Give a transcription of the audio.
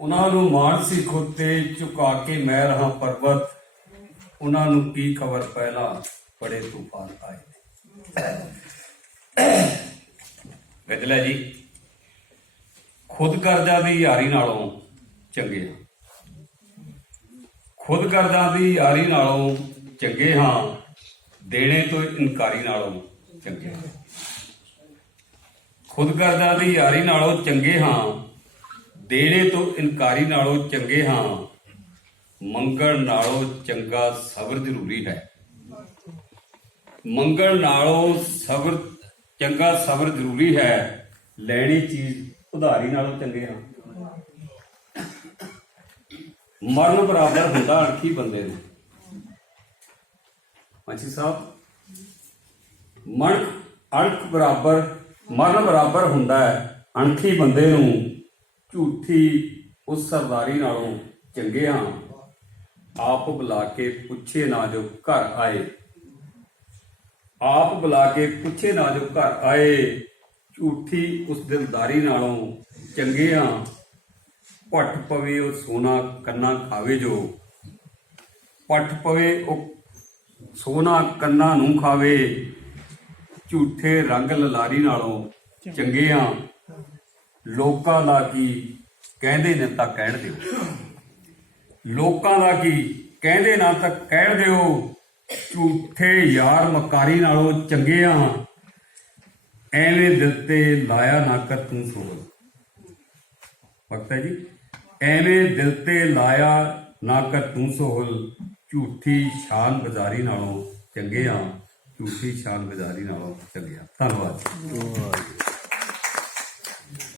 ਉਹਨਾਂ ਨੂੰ ਮਾਨਸੀ ਖੁੱਤੇ ਝੁਕਾ ਕੇ ਮੈਂ ਰਹਾ ਪਰਬਤ। ਉਹਨਾਂ ਨੂੰ ਕੀ ਖਬਰ ਪਹਿਲਾਂ ਬੜੇ ਤੂਫਾਨ ਆਏ। ਗਜਲਾ ਜੀ, ਖੁਦ ਕਰਜ਼ਾ ਦੀ ਯਾਰੀ ਨਾਲੋਂ ਚੰਗੇ ਹਾਂ। ਖੁਦ ਕਰਜ਼ਾ ਦੀ ਯਾਰੀ ਨਾਲੋਂ ਚੰਗੇ ਹਾਂ, ਦੇਣੇ ਤੋਂ ਇਨਕਾਰੀ ਨਾਲੋਂ ਚੰਗੇ ਖੁਦ ਕਰਜ਼ਾ ਦੀ ਯਾਰੀ ਨਾਲੋਂ ਚੰਗੇ ਹਾਂ ਦੇਣੇ ਤੋਂ ਇਨਕਾਰੀ ਨਾਲੋਂ ਚੰਗੇ ਹਾਂ, ਮੰਗਣ ਨਾਲੋਂ ਚੰਗਾ ਸਬਰ ਜ਼ਰੂਰੀ ਹੈ। ਮੰਗਣ ਨਾਲੋਂ ਸਬਰ, ਚੰਗਾ ਸਬਰ ਜ਼ਰੂਰੀ ਹੈ, ਲੈਣੀ ਚੀਜ਼ ਉਧਾਰੀ ਨਾਲੋਂ ਚੰਗੇ ਹਾਂ। ਮਰਨ ਬਰਾਬਰ ਹੁੰਦਾ ਅਣਖੀ ਬੰਦੇ ਨੂੰ। ਮਾਚੀ ਸਾਹਿਬ ਮਨ ਅਣਖ ਬਰਾਬਰ, ਮਰਨ ਬਰਾਬਰ ਹੁੰਦਾ ਹੈ, ਅਣਖੀ ਬੰਦੇ ਨੂੰ ਝੂਠੀ ਉਸ ਸਰਦਾਰੀ ਨਾਲੋਂ ਚੰਗੇ ਹਾਂ। ਆਪ ਬੁਲਾ ਕੇ ਪੁੱਛੇ ਨਾ ਜੋ ਘਰ ਆਏ। ਆਪ ਬੁਲਾ ਕੇ ਪੁੱਛੇ ਨਾ ਜੋ ਘਰ ਆਏ। ਝੂਠੀ ਉਸ ਦਿਲਦਾਰੀ ਨਾਲੋਂ ਚੰਗੇ ਹਾਂ। ਪੱਟ ਪਵੇ ਉਹ ਸੋਨਾ ਕੰਨਾ ਖਾਵੇ ਜੋ। ਪੱਟ ਪਵੇ ਉਹ ਸੋਨਾ ਕੰਨਾ ਨੂੰ ਖਾਵੇ। ਝੂਠੇ ਰੰਗ ਲਲਾਰੀ ਨਾਲੋਂ ਚੰਗੇ ਆ ਲੋਕਾਂ ਦਾ ਕੀ ਕਹਿੰਦੇ ਨੇ ਤਾਂ ਕਹਿਣ ਦਿਓ। ਲੋਕਾਂ ਦਾ ਕੀ ਕਹਿੰਦੇ ਨਾ ਤਾਂ ਕਹਿਣ ਦਿਓ। ਝੂਠੇ ਯਾਰ ਮਕਾਰੀ ਨਾਲੋਂ ਚੰਗੇ ਆ। ਐਵੇਂ ਦਿਲ ਤੇ ਲਾਇਆ ਨਾ ਕਰ ਤੂੰ ਸੋਚ ਵਕਤ ਹੈ ਜੀ, ਐਵੇਂ ਦਿਲ ਤੇ ਲਾਇਆ ਨਾ ਕਰ ਤੂੰ ਸੋਹਲ ਝੂਠੀ ਸ਼ਾਨ ਬਾਜ਼ਾਰੀ ਨਾਲੋਂ ਚੰਗੇ ਆ। ਝੂਠੀ ਸ਼ਾਨ ਬਾਜ਼ਾਰੀ ਨਾਲੋਂ ਚੰਗੇ ਆ। ਧੰਨਵਾਦ।